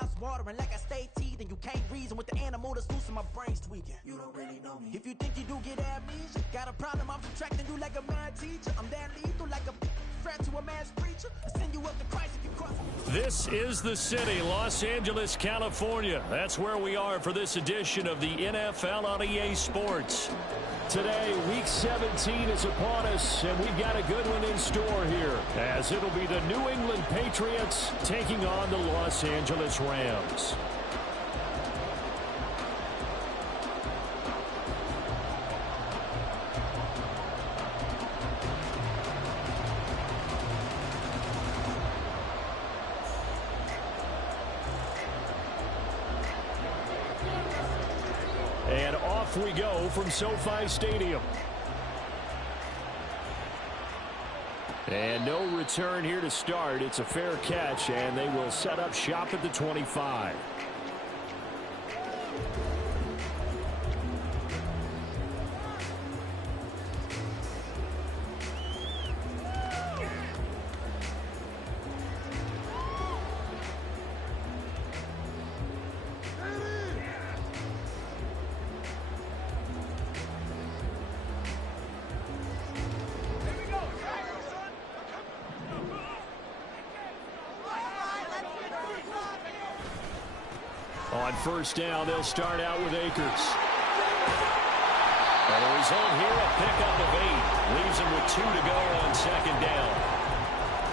mouth's watering like I stay teeth, and you can't reason with the animal that's loose in my brain's tweaking. You don't really know me. If you think you do get amnesia, got a problem, I'm subtracting you like a mad teacher. I'm that lethal like a threat to a mass preacher. I send you up to Christ if you cross. This is the city, Los Angeles, California. That's where we are for this edition of the NFL on EA Sports. Today, Week 17 is upon us, and we've got a good one in store here, as it'll be the New England Patriots taking on the Los Angeles Rams. And off we go from SoFi Stadium. And no return here to start. It's a fair catch, and they will set up shop at the 25. On first down, they'll start out with Akers. And the result here, a pickup of 8. Leaves him with 2 to go on second down.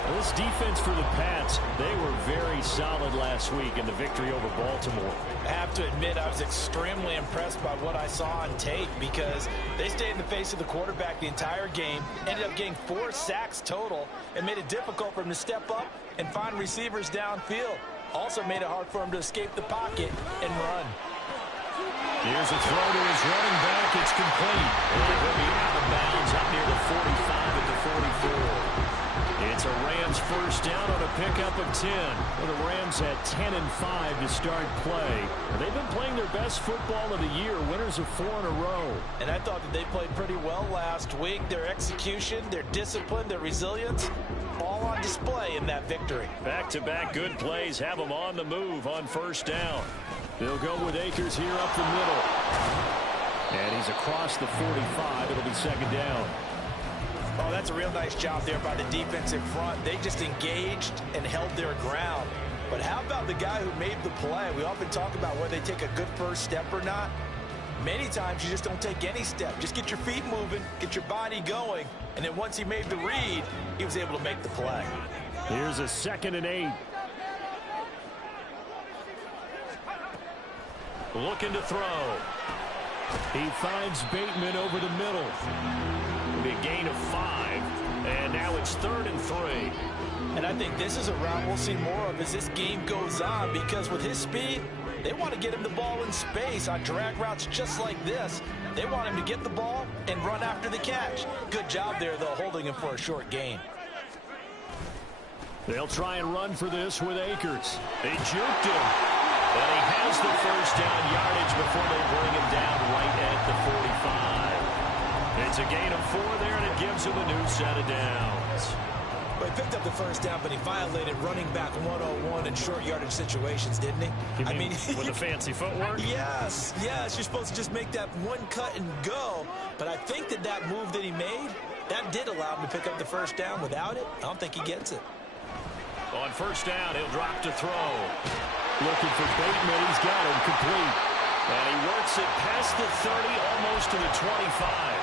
Well, this defense for the Pats, they were very solid last week in the victory over Baltimore. I have to admit, I was extremely impressed by what I saw on tape because they stayed in the face of the quarterback the entire game, ended up getting 4 sacks total, and made it difficult for him to step up and find receivers downfield. Also made it hard for him to escape the pocket and run. Here's a throw to his running back. It's complete. And he'll be out of bounds up near the 45 at the 44. It's a Rams first down on a pickup of 10. Well, the Rams had 10-5 to start play. They've been playing their best football of the year, winners of 4 in a row. And I thought that they played pretty well last week. Their execution, their discipline, their resilience, all on display in that victory. Back-to-back good plays have them on the move on first down. They'll go with Akers here up the middle. And he's across the 45. It'll be second down. Oh, that's a real nice job there by the defensive front. They just engaged and held their ground. But how about the guy who made the play? We often talk about whether they take a good first step or not. Many times you just don't take any step. Just get your feet moving, get your body going, and then once he made the read, he was able to make the play. Here's a 2nd and 8. Looking to throw. He finds Bateman over the middle. Big gain of 5, and now it's 3rd and 3. And I think this is a route we'll see more of as this game goes on, because with his speed, they want to get him the ball in space on drag routes just like this. They want him to get the ball and run after the catch. Good job there, though, holding him for a short gain. They'll try and run for this with Akers. They juked him. And he has the first down yardage before they bring him down right at the 45. It's a gain of 4 there, and it gives him a new set of downs. Well, he picked up the first down, but he violated running back 101 in short yardage situations, didn't he? I mean, with the fancy footwork? Yes. You're supposed to just make that one cut and go. But I think that move that he made, that did allow him to pick up the first down. Without it, I don't think he gets it. On first down, he'll drop to throw. Looking for Bateman. He's got him complete. And he works it past the 30, almost to the 25.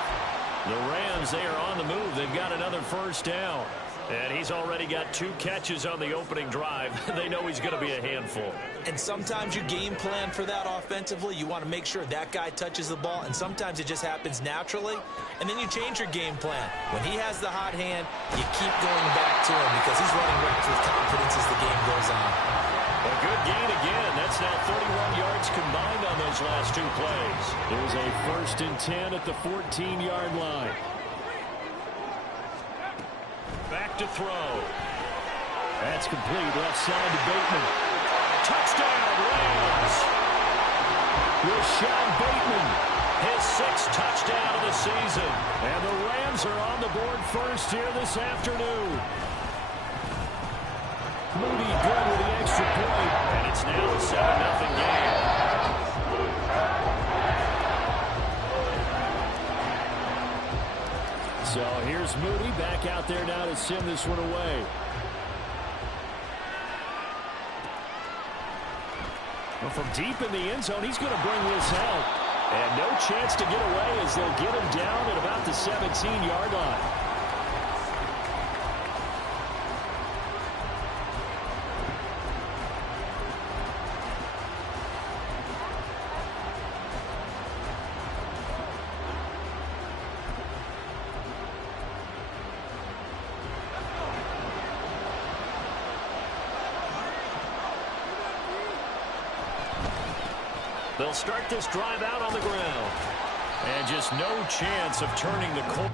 The Rams, they are on the move. They've got another first down. And he's already got 2 catches on the opening drive. They know he's going to be a handful. And sometimes you game plan for that offensively. You want to make sure that guy touches the ball. And sometimes it just happens naturally. And then you change your game plan. When he has the hot hand, you keep going back to him because he's running routes with confidence as the game goes on. A good gain again. That's now 31 yards combined on those last 2 plays. There's a 1st and 10 at the 14-yard line. Back to throw. That's complete. Left side to Bateman. Touchdown, Rams! Rashad Bateman, his 6th touchdown of the season. And the Rams are on the board first here this afternoon. Moody good with the extra point. And it's It's now a 7-0 game. So here's Moody back out there now to send this one away. Well, from deep in the end zone, he's going to bring this out. And no chance to get away as they'll get him down at about the 17-yard line. They'll start this drive out on the ground. And just no chance of turning the corner.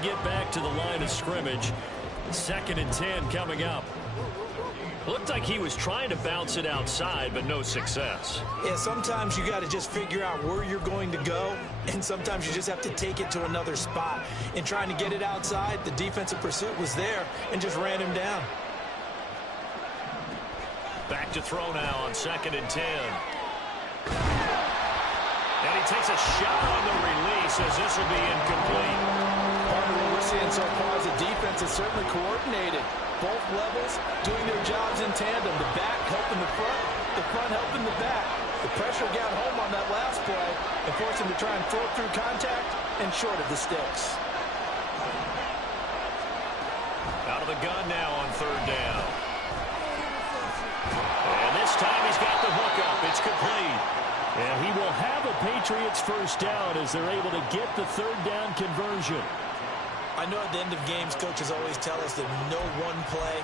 Get back to the line of scrimmage. 2nd and 10 coming up. Looked like he was trying to bounce it outside, but no success. Yeah, sometimes you got to just figure out where you're going to go, and sometimes you just have to take it to another spot. In trying to get it outside, the defensive pursuit was there and just ran him down. Back to throw now on 2nd and 10. And he takes a shot on the release as this will be incomplete. Part of what we're seeing so far is the defense is certainly coordinated. Both levels doing their jobs in tandem. The back helping the front helping the back. The pressure got home on that last play and forced him to try and throw through contact and short of the sticks. Out of the gun now on 3rd down. And this time he's got the hook up. It's complete. And he will have a Patriots first down as they're able to get the 3rd down conversion. I know at the end of games, coaches always tell us that no one play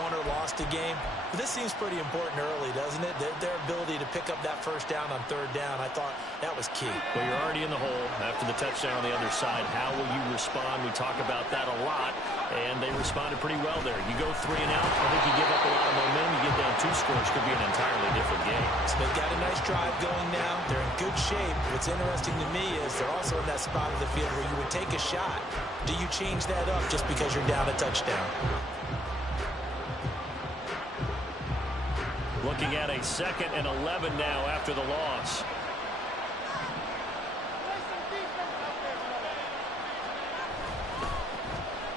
won or lost a game. But this seems pretty important early, doesn't it? Their ability to pick up that first down on 3rd down, I thought that was key. Well, you're already in the hole after the touchdown on the other side. How will you respond? We talk about that a lot, and they responded pretty well there. You go 3 and out, I think you give up a lot of momentum. You get down 2 scores, could be an entirely different game. So they've got a nice drive going now. They're in good shape. What's interesting to me is they're also in that spot of the field where you would take a shot. Do you change that up just because you're down a touchdown? Looking at a 2nd and 11 now after the loss.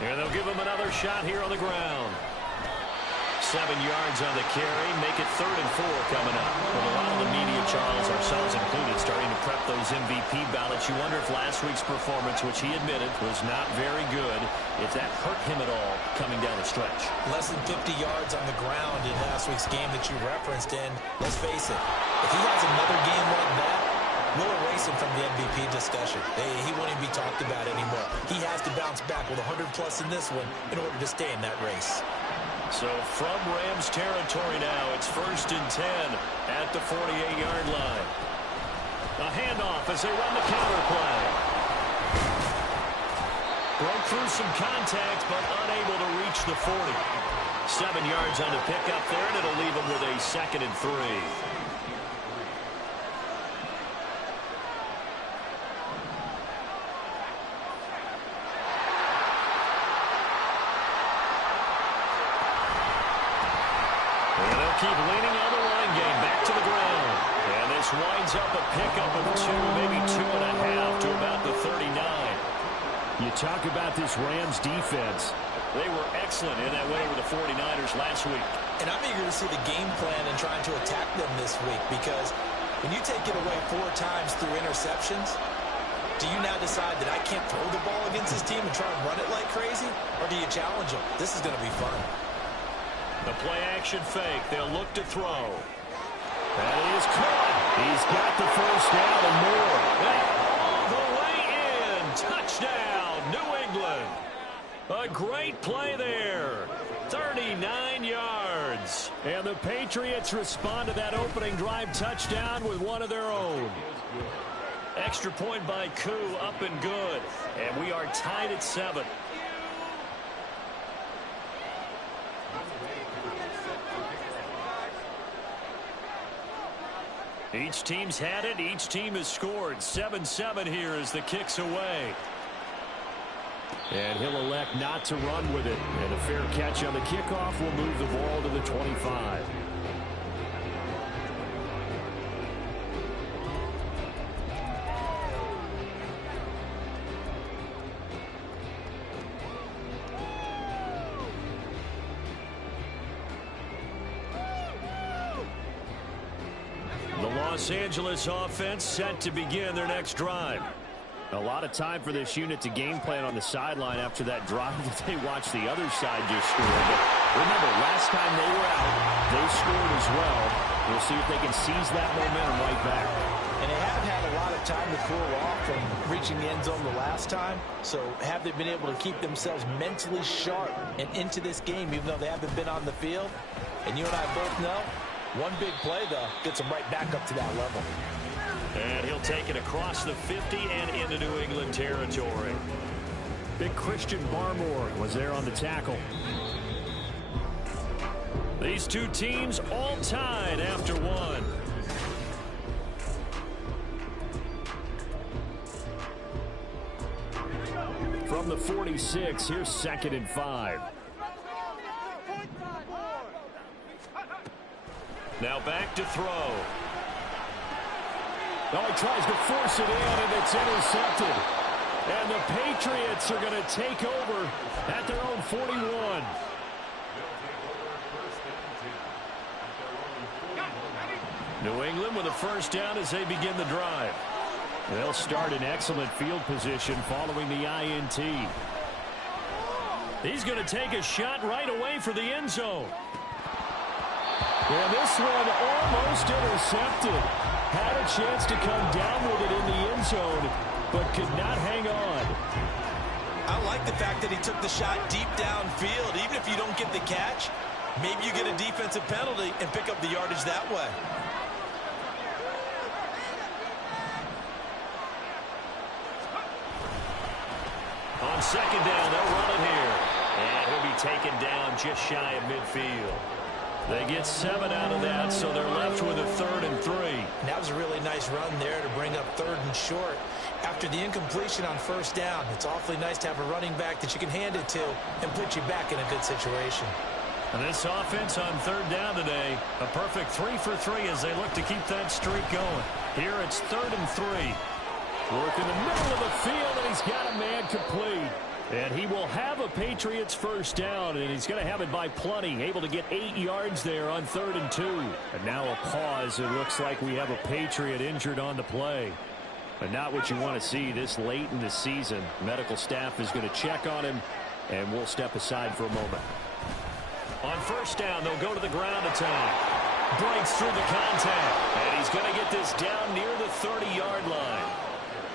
And they'll give him another shot here on the ground. 7 yards on the carry. Make it 3rd and 4 coming up. With a lot of the media, Charles, ourselves included, starting to prep those MVP ballots. You wonder if last week's performance, which he admitted was not very good, if that hurt him at all coming down the stretch. Less than 50 yards on the ground in last week's game that you referenced. And let's face it, if he has another game like that, we'll erase him from the MVP discussion. He won't even be talked about anymore. He has to bounce back with 100-plus in this one in order to stay in that race. So from Rams territory now, it's 1st and 10 at the 48-yard line. A handoff as they run the counter play. Broke through some contact, but unable to reach the 40. 7 yards on the pickup there, and it'll leave him with a 2nd and 3. Keep leaning on the running game. Back to the ground. And this winds up a pickup of 2, maybe 2.5 to about the 39. You talk about this Rams defense. They were excellent in that way with the 49ers last week. And I'm eager to see the game plan and trying to attack them this week, because when you take it away 4 times through interceptions, do you now decide that I can't throw the ball against this team and try and run it like crazy? Or do you challenge them? This is going to be fun. The play-action fake. They'll look to throw. That is caught. He's got the first down and more. All the way in. Touchdown, New England. A great play there. 39 yards. And the Patriots respond to that opening drive touchdown with one of their own. Extra point by Koo, up and good. And we are tied at 7. Each team's had it. Each team has scored. 7-7 here as the kick's away. And he'll elect not to run with it. And a fair catch on the kickoff will move the ball to the 25. The Los Angeles offense set to begin their next drive. A lot of time for this unit to game plan on the sideline after that drive that they watched the other side just score. But remember, last time they were out, they scored as well. We'll see if they can seize that momentum right back. And they have had a lot of time to cool off from reaching the end zone the last time. So have they been able to keep themselves mentally sharp and into this game, even though they haven't been on the field? And you and I both know, one big play, though, gets them right back up to that level. And he'll take it across the 50 and into New England territory. Big Christian Barmore was there on the tackle. These two teams all tied after one. From the 46, here's 2nd and 5. Now back to throw. Oh, he tries to force it in, and it's intercepted. And the Patriots are going to take over at their own 41. New England with a first down as they begin the drive. They'll start in excellent field position following the INT. He's going to take a shot right away for the end zone. And this one almost intercepted. Had a chance to come down with it in the end zone, but could not hang on. I like the fact that he took the shot deep downfield. Even if you don't get the catch, maybe you get a defensive penalty and pick up the yardage that way. On 2nd down, they'll run it here. And he'll be taken down just shy of midfield. They get 7 out of that, so they're left with a 3rd and 3. That was a really nice run there to bring up 3rd and short. After the incompletion on 1st down, it's awfully nice to have a running back that you can hand it to and put you back in a good situation. And this offense on 3rd down today, a perfect 3 for 3 as they look to keep that streak going. Here it's 3rd and 3. Work in the middle of the field, and he's got a man complete. And he will have a Patriots first down, and he's going to have it by plenty. Able to get 8 yards there on 3rd and 2. And now a pause. It looks like we have a Patriot injured on the play. But not what you want to see this late in the season. Medical staff is going to check on him, and we'll step aside for a moment. On 1st down, they'll go to the ground attack. Breaks through the contact, and he's going to get this down near the 30-yard line.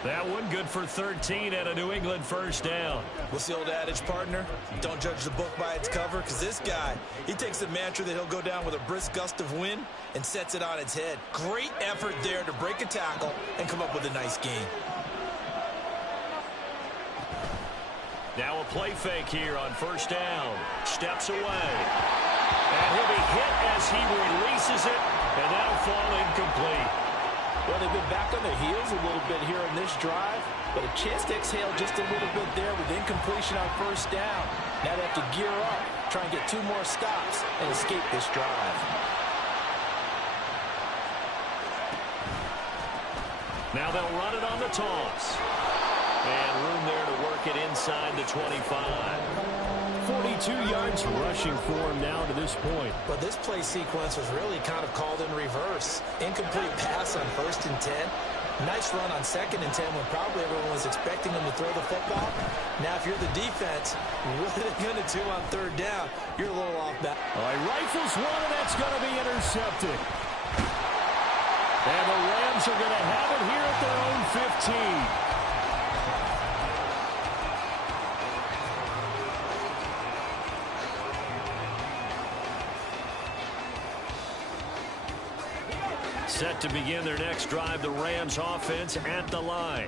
That one good for 13 at a New England first down. What's the old adage, partner? Don't judge the book by its cover, because this guy, he takes the mantra that he'll go down with a brisk gust of wind and sets it on its head. Great effort there to break a tackle and come up with a nice gain. Now a play fake here on 1st down. Steps away. And he'll be hit as he releases it, and that'll fall incomplete. Well, they've been back on their heels a little bit here in this drive, but a chance to exhale just a little bit there with incompletion on 1st down. Now they have to gear up, try and get 2 more stops, and escape this drive. Now they'll run it on the toss. And room there to work it inside the 25. 42 yards rushing for him now to this point. But this play sequence was really kind of called in reverse. Incomplete pass on 1st and 10. Nice run on 2nd and 10 when probably everyone was expecting him to throw the football. Now, if you're the defense, what are they going to do on 3rd down? You're a little off back. All right, rifles one, and that's going to be intercepted. And the Rams are going to have it here at their own 15. Set to begin their next drive, the Rams offense at the line.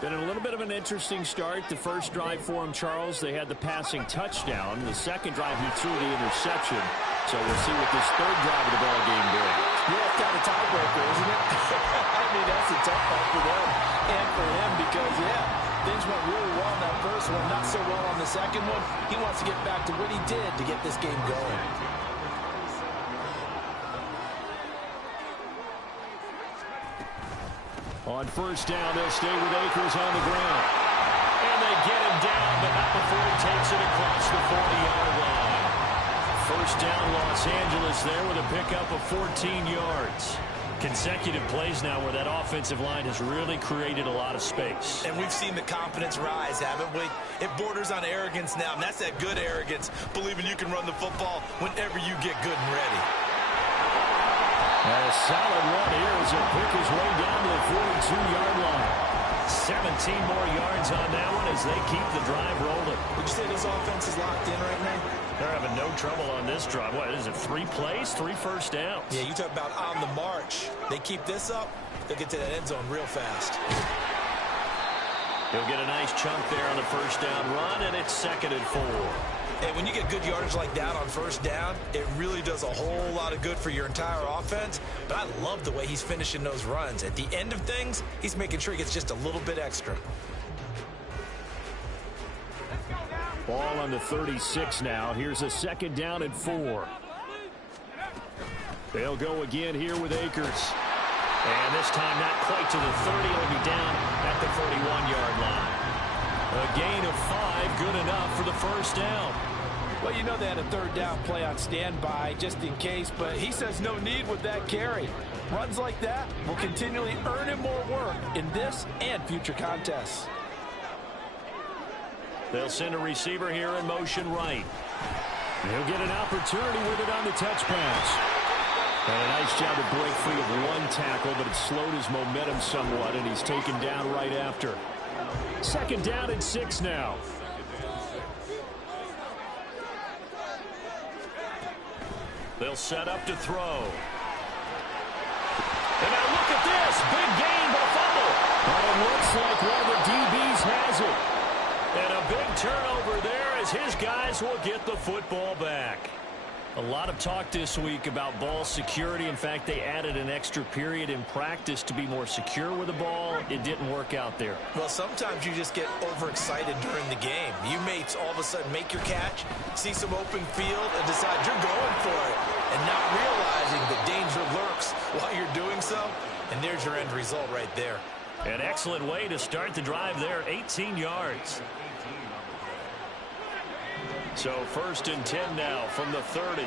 Been a little bit of an interesting start. The first drive for him, Charles, they had the passing touchdown. The second drive, he threw the interception. So we'll see what this third drive of the ball game brings. Yeah, it's kind of a tiebreaker, isn't it? I mean, that's a tough one for them and for him because, things went really well in that first one, not so well on the second one. He wants to get back to what he did to get this game going. On first down, they'll stay with Akers on the ground. And they get him down, but not before he takes it across the 40-yard line. First down, Los Angeles there with a pickup of 14 yards. Consecutive plays now where that offensive line has really created a lot of space. And we've seen the confidence rise, haven't we? It borders on arrogance now, and that's that good arrogance, believing you can run the football whenever you get good and ready. A solid run here as he'll pick his way down to the 42-yard line. 17 more yards on that one as they keep the drive rolling. Would you say this offense is locked in right now? They're having no trouble on this drive. What is it, 3 plays, 3 first downs? Yeah, you talk about on the march. They keep this up, they'll get to that end zone real fast. He'll get a nice chunk there on the first down run, and it's 2nd and 4. And when you get good yardage like that on first down, it really does a whole lot of good for your entire offense. But I love the way he's finishing those runs. At the end of things, he's making sure he gets just a little bit extra. Ball on the 36 now. Here's a 2nd down and 4. They'll go again here with Akers. And this time not quite to the 30. It'll be down at the 31-yard line. A gain of 5, good enough for the first down. Well, you know they had a 3rd down play on standby just in case, but he says no need with that carry. Runs like that will continually earn him more work in this and future contests. They'll send a receiver here in motion right. He'll get an opportunity with it on the touch pass. And a nice job to break free of 1 tackle, but it slowed his momentum somewhat, and he's taken down right after. 2nd down and 6 now. They'll set up to throw. And now look at this. Big gain, but a fumble. But it looks like one of the DBs has it. And a big turnover there as his guys will get the football back. A lot of talk this week about ball security. In fact, they added an extra period in practice to be more secure with the ball. It didn't work out there. Well, sometimes you just get overexcited during the game. You may all of a sudden make your catch, see some open field, and decide you're going for it, and not realizing the danger lurks while you're doing so. And there's your end result right there. An excellent way to start the drive there, 18 yards. So 1st and 10 now from the 30.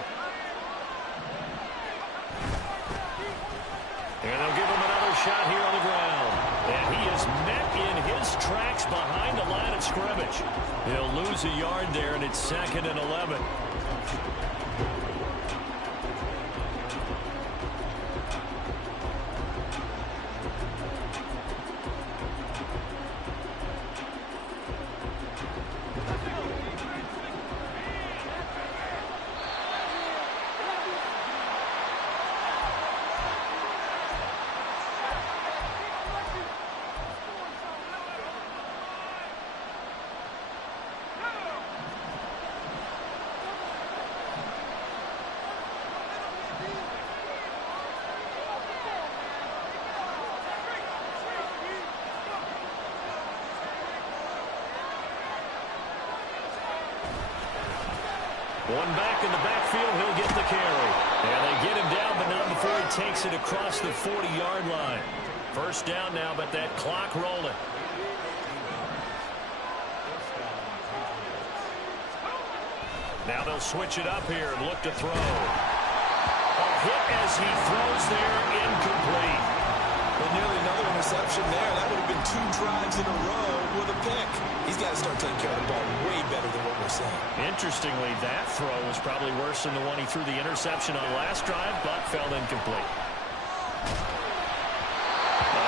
And they'll give him another shot here on the ground. And he is met in his tracks behind the line of scrimmage. He'll lose a yard there, and it's 2nd and 11. One back in the backfield, he'll get the carry. And they get him down, but not before he takes it across the 40-yard line. First down now, but that clock rolling. Now they'll switch it up here and look to throw. A hit as he throws there, incomplete. Well, nearly another interception there. That would have been 2 drives in a row with a pick. He's got to start taking care of the ball way better than what we're seeing. Interestingly, that throw was probably worse than the one he threw the interception on last drive, but fell incomplete.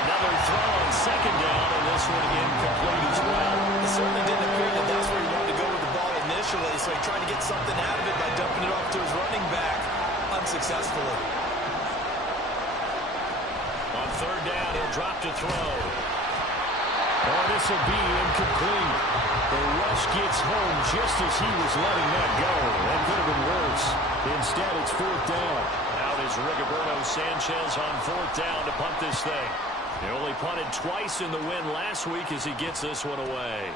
Another throw on 2nd down, and this one incomplete as well. It certainly didn't appear that that's where he wanted to go with the ball initially, so he tried to get something out of it by dumping it off to his running back unsuccessfully. third down, he'll drop to throw. Oh, this will be incomplete. The rush gets home just as he was letting that go. That could have been worse. Instead, it's fourth down. Out is Rigoberto Sanchez on fourth down to punt this thing. He only punted twice in the win last week as he gets this one away.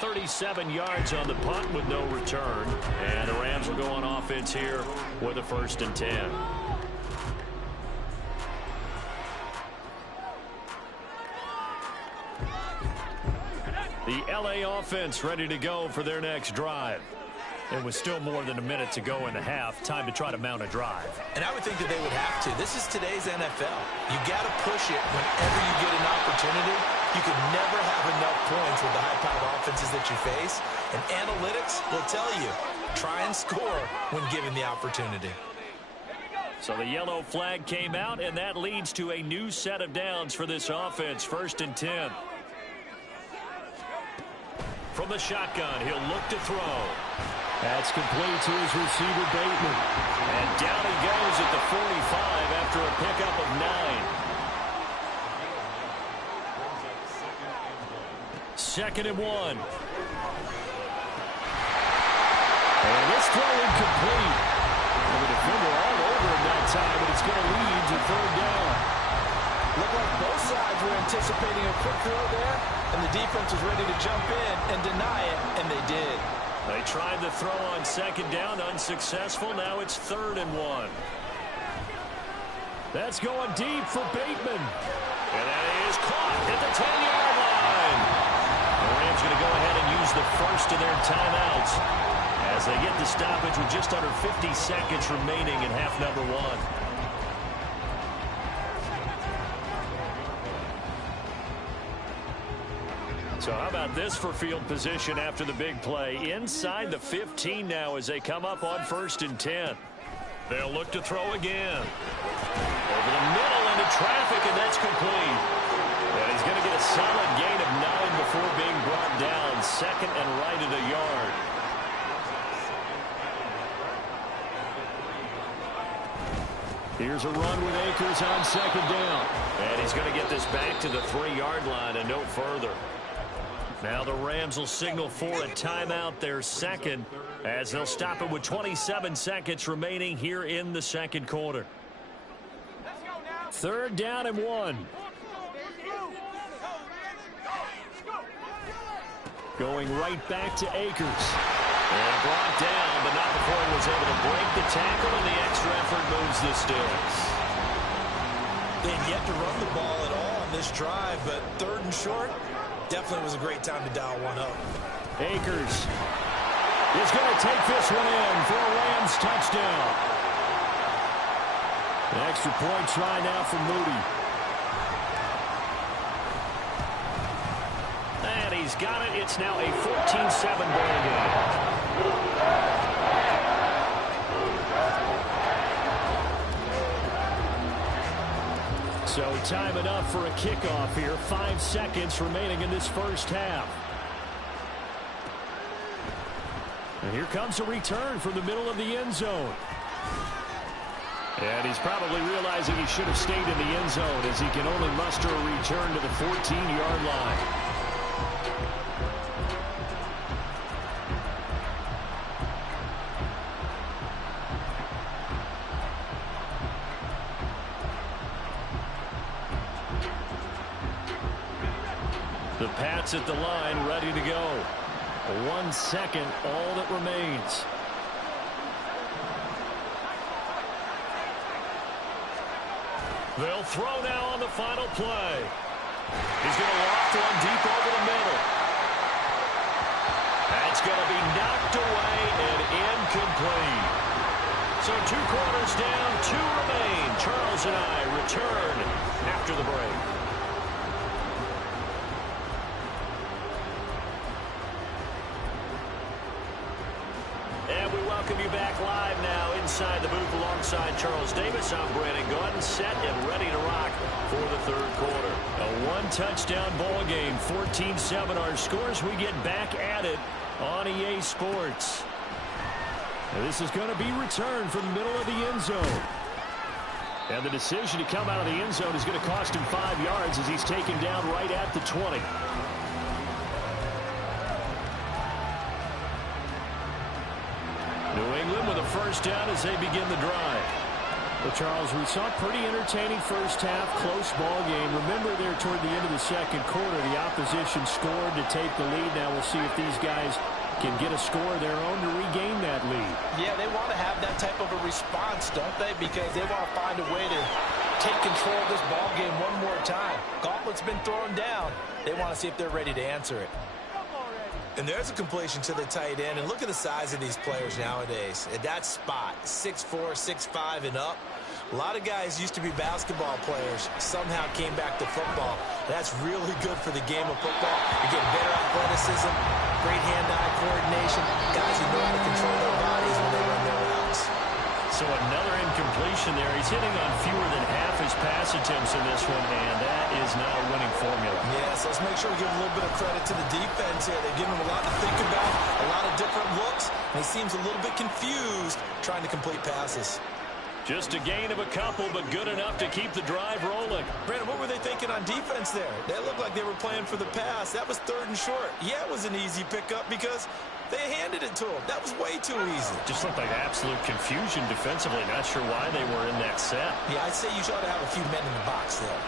37 yards on the punt with no return. And the Rams will go on offense here with a 1st and 10. The L.A. offense ready to go for their next drive. It was still more than a minute to go in the half. Time to try to mount a drive. And I would think that they would have to. This is today's NFL. You got to push it whenever you get an opportunity. You can never have enough points with the high-powered offenses that you face. And analytics will tell you, try and score when given the opportunity. So the yellow flag came out, and that leads to a new set of downs for this offense. 1st and 10. From the shotgun, he'll look to throw. That's complete to his receiver, Bateman. And down he goes at the 45 after a pickup of 9. 2nd and 1. And this throw incomplete. And the defender all over him that time, but it's going to lead to 3rd down. Looked like both sides were anticipating a quick throw there, and the defense was ready to jump in and deny it, and they did. They tried the throw on 2nd down, unsuccessful. Now it's 3rd and 1. That's going deep for Bateman. And that is caught at the 10-yard line. The Rams going to go ahead and use the first of their timeouts as they get the stoppage with just under 50 seconds remaining in half number 1. So how about this for field position after the big play? Inside the 15 now as they come up on 1st and 10. They'll look to throw again. Over the middle into traffic, and that's complete. And he's going to get a solid gain of 9 before being brought down. 2nd and right at a yard. Here's a run with Akers on 2nd down. And he's going to get this back to the 3-yard line and no further. Now the Rams will signal for a timeout, their 2nd, as they'll stop it with 27 seconds remaining here in the 2nd quarter. 3rd down and 1. Going right back to Akers. And brought down, but not before he was able to break the tackle, and the extra effort moves the sticks. They had yet to run the ball at all on this drive, but 3rd and short, definitely was a great time to dial one up. Akers is going to take this one in for a Rams touchdown. An extra point try now for Moody. And he's got it. It's now a 14-7 ball game. So time enough for a kickoff here. 5 seconds remaining in this first half. And here comes a return from the middle of the end zone. And he's probably realizing he should have stayed in the end zone as he can only muster a return to the 14-yard line. The Pats at the line, ready to go. 1 second, all that remains. They'll throw now on the final play. He's going to loft one deep over the middle. That's going to be knocked away and incomplete. So 2 quarters down, 2 remain. Charles and I return after the break. Welcome you back live now inside the booth alongside Charles Davis. I'm Brandon Gaudin, set and ready to rock for the 3rd quarter. A 1-touchdown ball game, 14-7 our scores. We get back at it on EA Sports. And this is going to be returned from the middle of the end zone. And the decision to come out of the end zone is going to cost him 5 yards as he's taken down right at the 20. New England with a first down as they begin the drive. Well, Charles, we saw a pretty entertaining first half, close ball game. Remember there toward the end of the second quarter, the opposition scored to take the lead. Now we'll see if these guys can get a score of their own to regain that lead. Yeah, they want to have that type of a response, don't they? Because they want to find a way to take control of this ball game one more time. Gauntlet's been thrown down. They want to see if they're ready to answer it. And there's a completion to the tight end. And look at the size of these players nowadays. At that spot, 6'4", 6'5", and up. A lot of guys used to be basketball players, somehow came back to football. That's really good for the game of football. You're getting better athleticism, great hand-eye coordination. Guys who know how to control their bodies when they run their routes. So another incompletion there. He's hitting on fewer than half his pass attempts in this one, and that is not a winning formula. Yeah, so let's make sure we give a little bit of credit to the defense here. They've given him a lot to think about, a lot of different looks, and he seems a little bit confused trying to complete passes. Just a gain of a couple, but good enough to keep the drive rolling. Brandon, what were they thinking on defense there? They looked like they were playing for the pass. That was 3rd and short. Yeah, it was an easy pickup because they handed it to him. That was way too easy. Just looked like absolute confusion defensively. Not sure why they were in that set. Yeah, I'd say you ought to have a few men in the box there.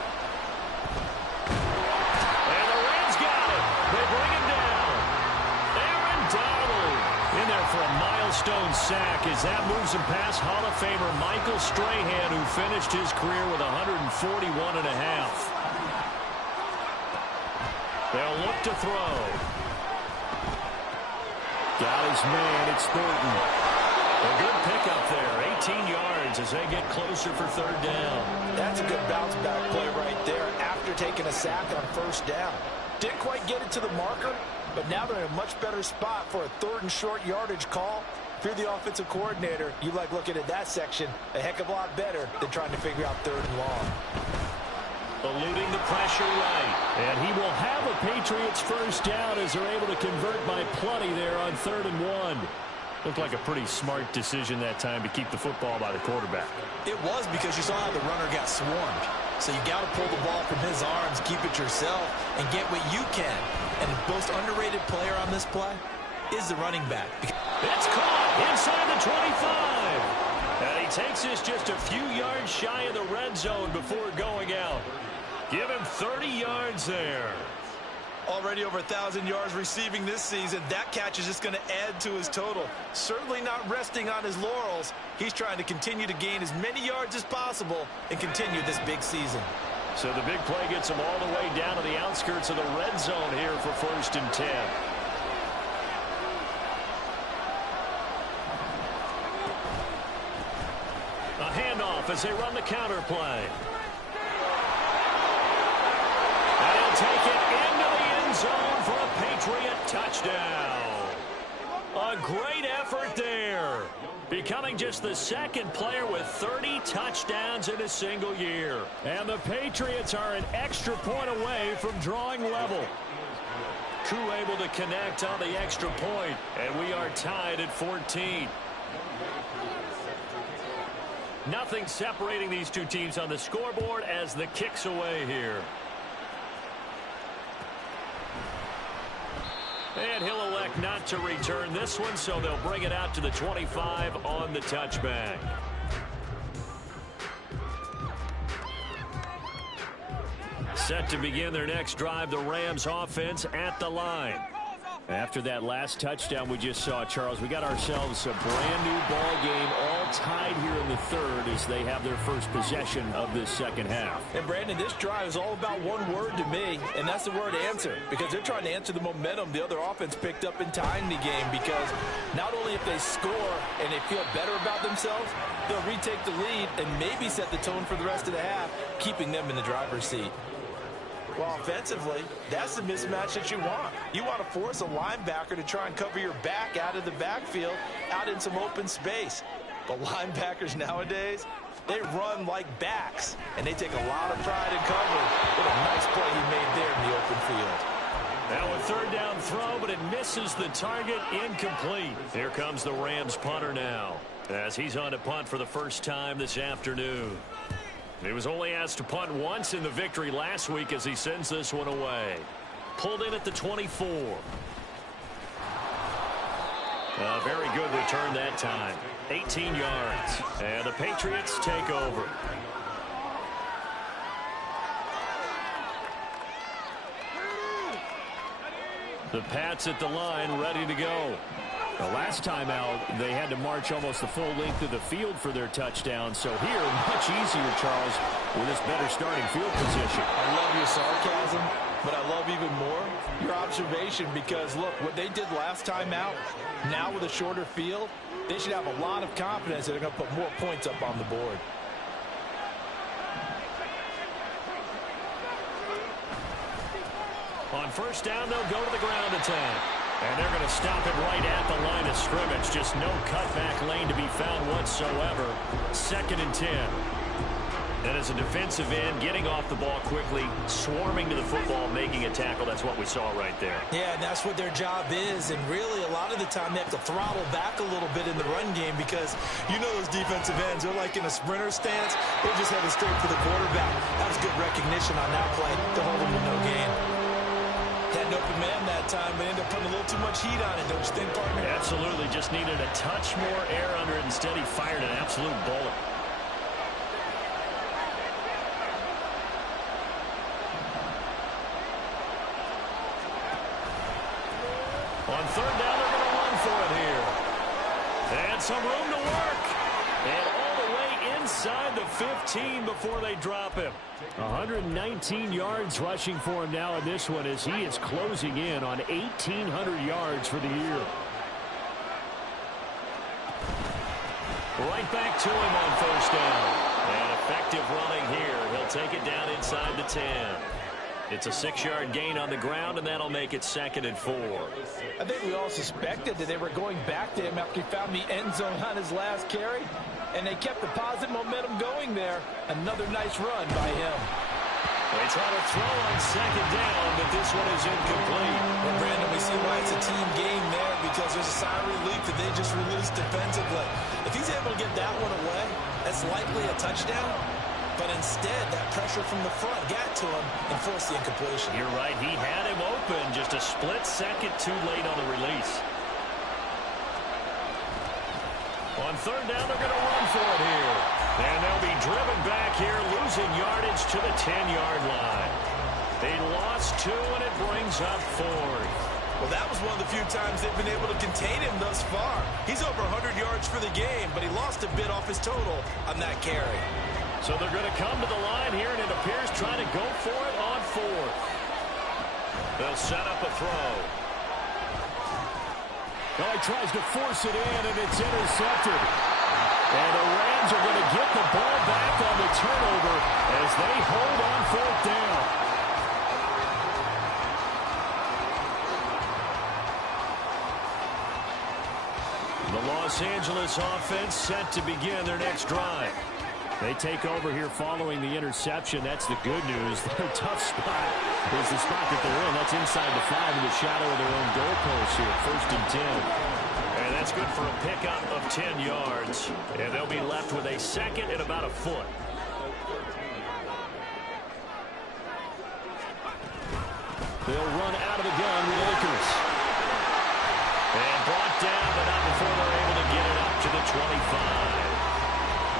And the Rams got it. They bring him down. Aaron Donald in there for a milestone sack as that moves him past Hall of Famer Michael Strahan, who finished his career with 141 and a half. They'll look to throw. Got his man. It's Thornton. A good pickup there. 18 yards as they get closer for 3rd down. That's a good bounce back play right there after taking a sack on 1st down. Didn't quite get it to the marker, but now they're in a much better spot for a 3rd and short yardage call. If you're the offensive coordinator, you like looking at that section a heck of a lot better than trying to figure out 3rd and long. Eluding the pressure right. And he will have a Patriots first down as they're able to convert by plenty there on 3rd and 1. Looked like a pretty smart decision that time to keep the football by the quarterback. It was because you saw how the runner got swarmed. So you got to pull the ball from his arms, keep it yourself, and get what you can. And the most underrated player on this play is the running back. It's caught inside the 25. And he takes this just a few yards shy of the red zone before going out. Give him 30 yards there. Already over 1,000 yards receiving this season. That catch is just going to add to his total. Certainly not resting on his laurels. He's trying to continue to gain as many yards as possible and continue this big season. So the big play gets him all the way down to the outskirts of the red zone here for 1st and 10. A handoff as they run the counter play. And he'll take it into the end zone for a Patriot touchdown. A great effort there. Becoming just the 2nd player with 30 touchdowns in a single year. And the Patriots are an extra point away from drawing level. Koo able to connect on the extra point, and we are tied at 14. Nothing separating these two teams on the scoreboard as the kick's away here. And he'll elect not to return this one, so they'll bring it out to the 25 on the touchback. Set to begin their next drive, the Rams offense at the line. After that last touchdown we just saw, Charles, we got ourselves a brand new ball game, all tied here in the 3rd as they have their first possession of this 2nd half. And Brandon, this drive is all about one word to me, and that's the word answer, because they're trying to answer the momentum the other offense picked up in tying the game, because not only if they score and they feel better about themselves, they'll retake the lead and maybe set the tone for the rest of the half, keeping them in the driver's seat. Well, offensively, that's the mismatch that you want. You want to force a linebacker to try and cover your back out of the backfield, out in some open space. But linebackers nowadays, they run like backs, and they take a lot of pride in covering. What a nice play he made there in the open field. Now a 3rd down throw, but it misses the target, incomplete. Here comes the Rams punter now, as he's on to punt for the first time this afternoon. He was only asked to punt once in the victory last week as he sends this one away. Pulled in at the 24. A very good return that time. 18 yards. And the Patriots take over. The Pats at the line, ready to go. The last time out, they had to march almost the full length of the field for their touchdown. So here, much easier, Charles, with this better starting field position. I love your sarcasm, but I love even more your observation because, look, what they did last time out, now with a shorter field, they should have a lot of confidence that they're going to put more points up on the board. On first down, they'll go to the ground attack. And they're going to stop it right at the line of scrimmage. Just no cutback lane to be found whatsoever. 2nd and 10. And as a defensive end, getting off the ball quickly, swarming to the football, making a tackle. That's what we saw right there. Yeah, and that's what their job is. And really, a lot of the time, they have to throttle back a little bit in the run game because you know those defensive ends, they're like in a sprinter stance. They're just headed straight for the quarterback. That was good recognition on that play to hold them to no gain. Had an open man that time, but ended up putting a little too much heat on it, don't you think, partner? Absolutely. Just needed a touch more air under it. Instead, he fired an absolute bullet. On third down, they're going to run for it here. And some room to work. And all the way inside the 15 before they drop him. 119 yards rushing for him now in this one as he is closing in on 1,800 yards for the year. Right back to him on first down. And effective running here. He'll take it down inside the 10. It's a 6-yard gain on the ground, and that'll make it 2nd and 4. I think we all suspected that they were going back to him after he found the end zone on his last carry, and they kept the positive momentum going there. Another nice run by him. They try to throw on 2nd down, but this one is incomplete. Well, Brandon, we see why it's a team game there because there's a sigh of relief that they just released defensively. If he's able to get that one away, that's likely a touchdown. But instead, that pressure from the front got to him and forced the incompletion. You're right. He had him open. Just a split second too late on the release. On third down, they're going to run for it here. And they'll be driven back here, losing yardage to the 10-yard line. They lost 2, and it brings up 4th. Well, that was one of the few times they've been able to contain him thus far. He's over 100 yards for the game, but he lost a bit off his total on that carry. So they're going to come to the line here, and it appears trying to go for it on 4th. They'll set up a throw. Well, he tries to force it in, and it's intercepted. And the Rams are going to get the ball back on the turnover as they hold on 4th down. The Los Angeles offense set to begin their next drive. They take over here following the interception. That's the good news. Their tough spot is the spot that they're in. That's inside the 5 in the shadow of their own goalpost here. 1st and 10. And that's good for a pickup of 10 yards. And they'll be left with a 2nd and about a foot. They'll run out of the gun with Akers. And brought down, but not before they're able to get it up to the 25.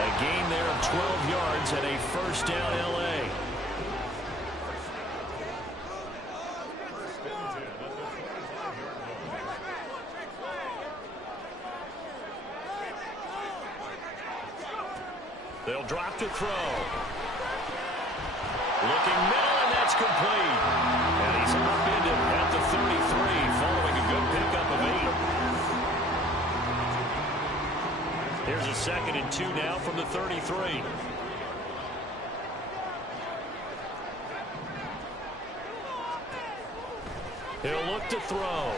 A gain there of 12 yards and a 1st down L.A. They'll drop to throw. Looking middle, and that's complete. And he's upended at the 33 following a good pickup of 8. Here's a 2nd and 2 now from the 33. He'll look to throw.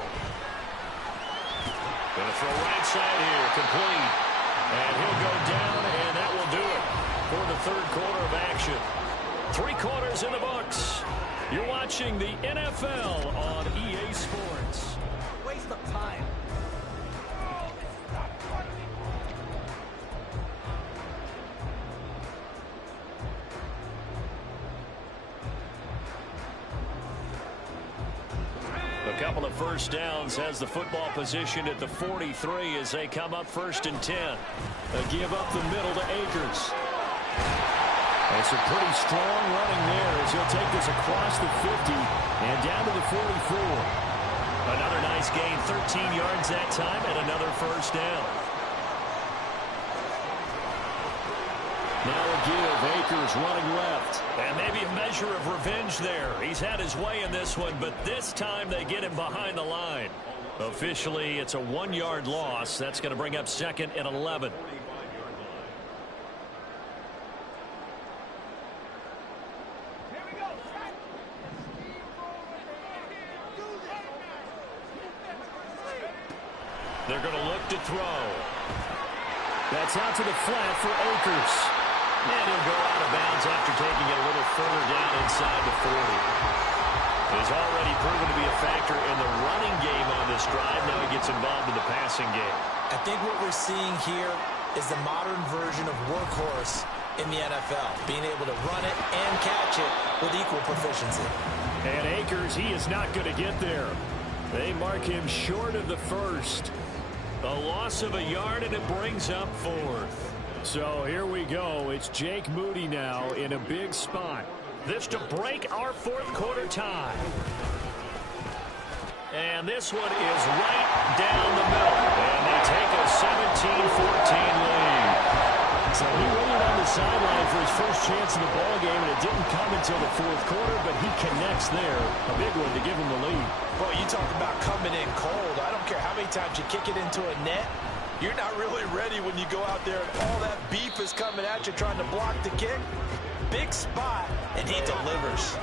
Going to throw right side here, complete. And he'll go down, and that will do it for the 3rd quarter of action. 3 quarters in the books. You're watching the NFL on EA Sports. Waste of time. couple of first downs, has the football position at the 43 as they come up 1st and 10. They give up the middle to Akers. It's a pretty strong running there as he'll take this across the 50 and down to the 44. Another nice gain, 13 yards that time, and another first down. Now a give, Akers running left. And maybe a measure of revenge there. He's had his way in this one, but this time they get him behind the line. Officially, it's a 1-yard loss. That's going to bring up 2nd and 11. They're going to look to throw. That's out to the flat for Akers. And he'll go out of bounds after taking it a little further down inside the 40. He's already proven to be a factor in the running game on this drive. Now he gets involved in the passing game. I think what we're seeing here is the modern version of workhorse in the NFL, being able to run it and catch it with equal proficiency. And Akers, he is not going to get there. They mark him short of the first. A loss of a yard, and it brings up 4th. So here we go. It's Jake Moody now in a big spot. This to break our 4th quarter tie. And this one is right down the middle. And they take a 17-14 lead. So he waited on the sideline for his first chance in the ball game, and it didn't come until the 4th quarter, but he connects there. A big one to give him the lead. Boy, you talk about coming in cold. I don't care how many times you kick it into a net. You're not really ready when you go out there and all that beef is coming at you trying to block the kick. Big spot, and he delivers.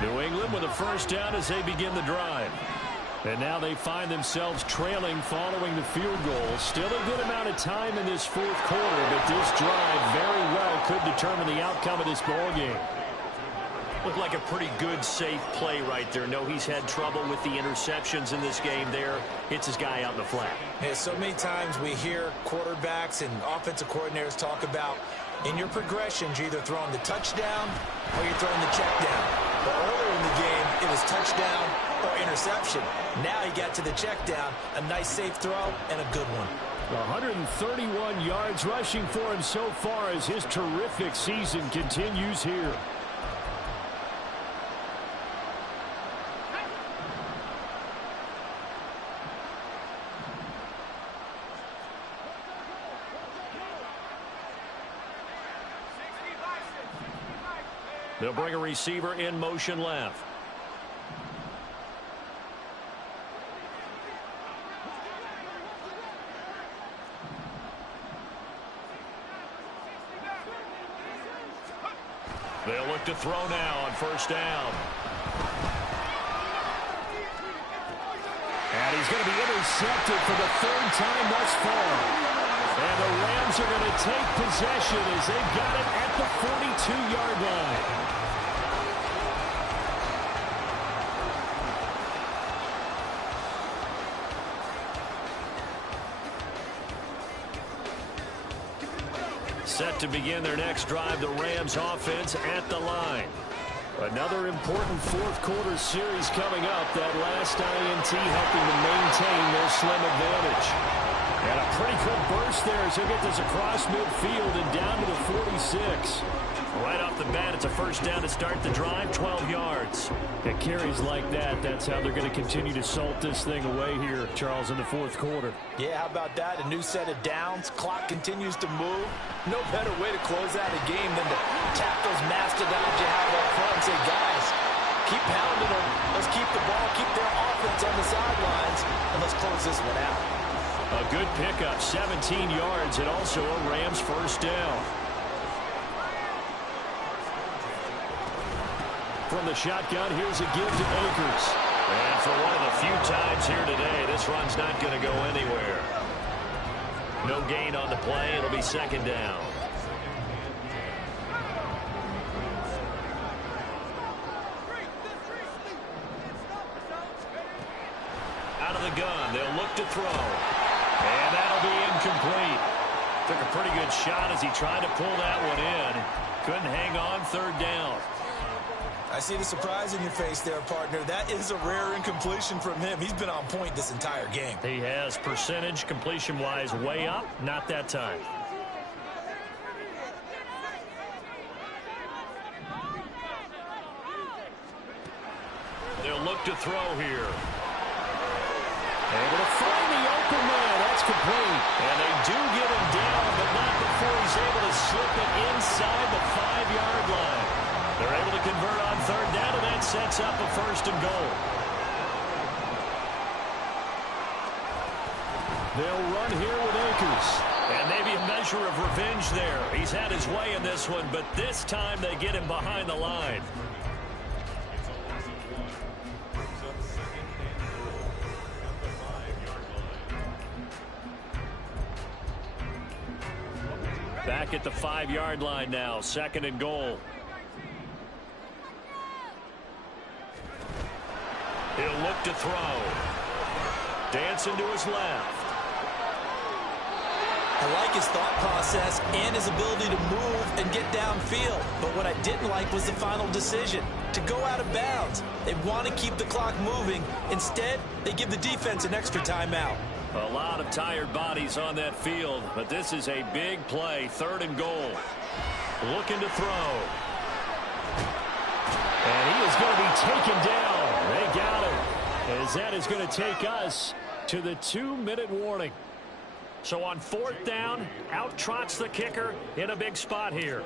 New England with a first down as they begin the drive. And now they find themselves trailing following the field goal. Still a good amount of time in this 4th quarter, but this drive very well could determine the outcome of this ball game. Looked like a pretty good, safe play right there. No, he's had trouble with the interceptions in this game there. Hits his guy out in the flat. Hey, so many times we hear quarterbacks and offensive coordinators talk about in your progressions, you're either throwing the touchdown or you're throwing the check down. But earlier in the game, it was touchdown or interception. Now he got to the check down, a nice safe throw, and a good one. 131 yards rushing for him so far as his terrific season continues here. They'll bring a receiver in motion left. They'll look to throw now on first down. And he's going to be intercepted for the 3rd time thus far. And the Rams are going to take possession as they've got it at the 42-yard line. Set to begin their next drive, the Rams offense at the line. Another important 4th quarter series coming up. That last INT helping to maintain their slim advantage. And a pretty quick burst there as he'll get this across midfield and down to the 46. Right off the bat, it's a first down to start the drive, 12 yards. It carries like that. That's how they're going to continue to salt this thing away here, Charles, in the 4th quarter. Yeah, how about that? A new set of downs. Clock continues to move. No better way to close out a game than to tap those mastodons you have up front and say, guys, keep pounding them. Let's keep the ball, keep their offense on the sidelines, and let's close this one out. A good pickup, 17 yards, and also a Rams first down. From the shotgun, here's a give to Akers. And for one of the few times here today, this run's not going to go anywhere. No gain on the play. It'll be 2nd down. Out of the gun, they'll look to throw. And that'll be incomplete. Took a pretty good shot as he tried to pull that one in. Couldn't hang on third down. I see the surprise in your face there, partner. That is a rare incompletion from him. He's been on point this entire game. He has percentage completion-wise way up. Not that time. They'll look to throw here. Able to find the open man. That's complete. And they do get him down, but not before he's able to slip it inside the 5-yard line. They're able to convert on third down, and that sets up a first and goal. They'll run here with Akers. And maybe a measure of revenge there. He's had his way in this one, but this time they get him behind the line. Back at the 5-yard line now, second and goal. He'll look to throw. Dancing to his left. I like his thought process and his ability to move and get downfield. But what I didn't like was the final decision, to go out of bounds. They want to keep the clock moving. Instead, they give the defense an extra timeout. A lot of tired bodies on that field, but this is a big play, third and goal. Looking to throw. And he is going to be taken down. They got him, as that is going to take us to the 2-minute warning. So on fourth down, out trots the kicker in a big spot here.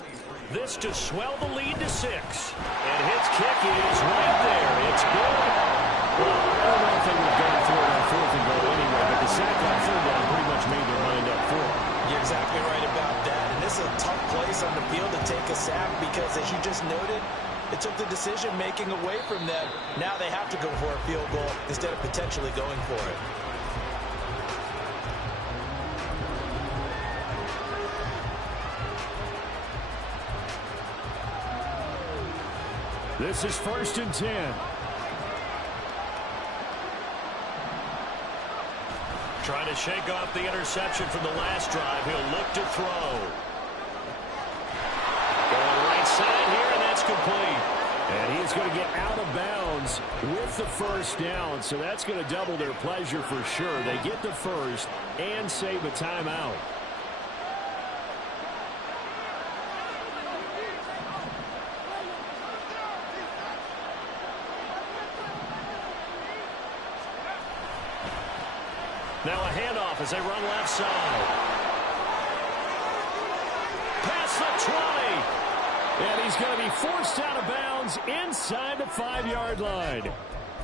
This to swell the lead to 6. And his kick is right there. It's good. Well, I don't know if they would have gone for it on fourth and goal anyway, but the sack on third down pretty much made their mind up for it. You're exactly right about that. And this is a tough place on the field to take a sack because, as you just noted, it took the decision-making away from them. Now they have to go for a field goal instead of potentially going for it. This is 1st and 10. Trying to shake off the interception from the last drive. He'll look to throw. Going right side here, and that's complete. And he's going to get out of bounds with the first down, so that's going to double their pleasure for sure. They get the first and save a timeout. Now a handoff as they run left side. Past the 20. And he's going to be forced out of bounds inside the 5-yard line.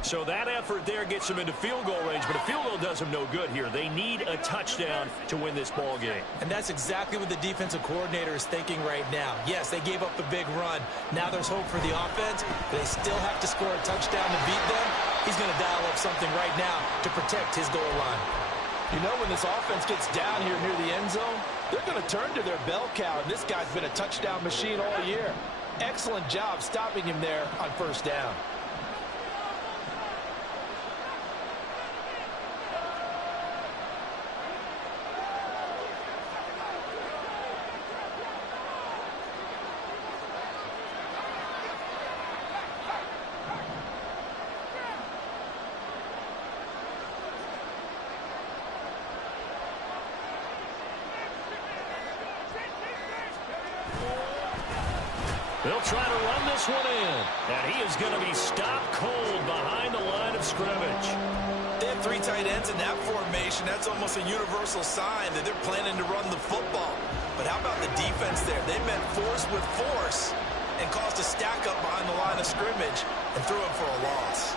So that effort there gets them into field goal range, but a field goal does them no good here. They need a touchdown to win this ball game. And that's exactly what the defensive coordinator is thinking right now. Yes, they gave up the big run. Now there's hope for the offense, but they still have to score a touchdown to beat them. He's going to dial up something right now to protect his goal line. You know, when this offense gets down here near the end zone, they're going to turn to their bell cow, and this guy's been a touchdown machine all year. Excellent job stopping him there on first down. They'll try to run this one in. And he is going to be stopped cold behind the line of scrimmage. They have 3 tight ends in that formation. That's almost a universal sign that they're planning to run the football. But how about the defense there? They met force with force and caused a stack up behind the line of scrimmage and threw him for a loss.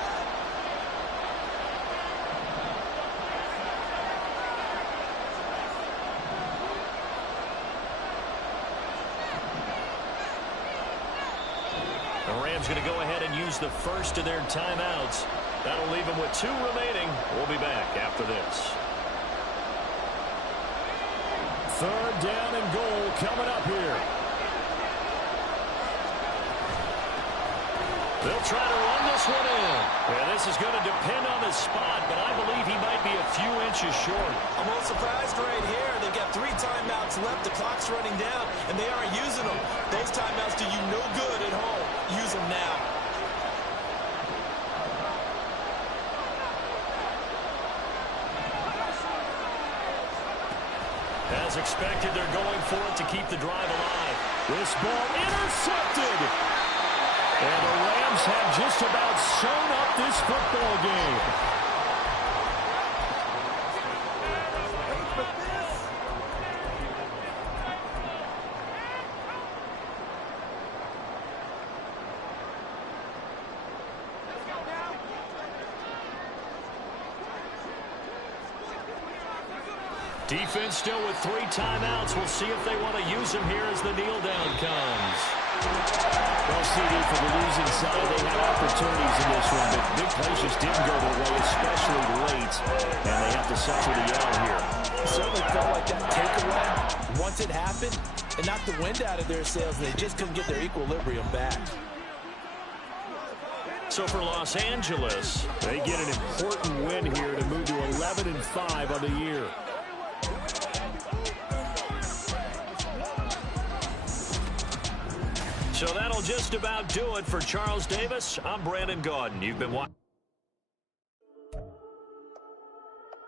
Going to go ahead and use the first of their timeouts. That'll leave them with 2 remaining. We'll be back after this. 3rd down and goal coming up here. They'll try to run this one in. And this is going to depend on the a spot, but I believe he might be a few inches short. I'm a little surprised right here. They've got 3 timeouts left. The clock's running down, and they aren't using them. Those timeouts do you no good at home. Use them now. As expected, they're going for it to keep the drive alive. This ball intercepted. And the Rams have just about sewn up this football game. Defense still with 3 timeouts. We'll see if they want to use them here as the kneel down comes. Well, CD, for the losing side, they had opportunities in this one, but big plays just didn't go their way, especially late, and they have to suffer the L here. It certainly felt like that takeaway, once it happened, it knocked the wind out of their sails, and they just couldn't get their equilibrium back. So for Los Angeles, they get an important win here to move to 11-5 on the year. So that'll just about do it for Charles Davis. I'm Brandon Gaudin. You've been watching.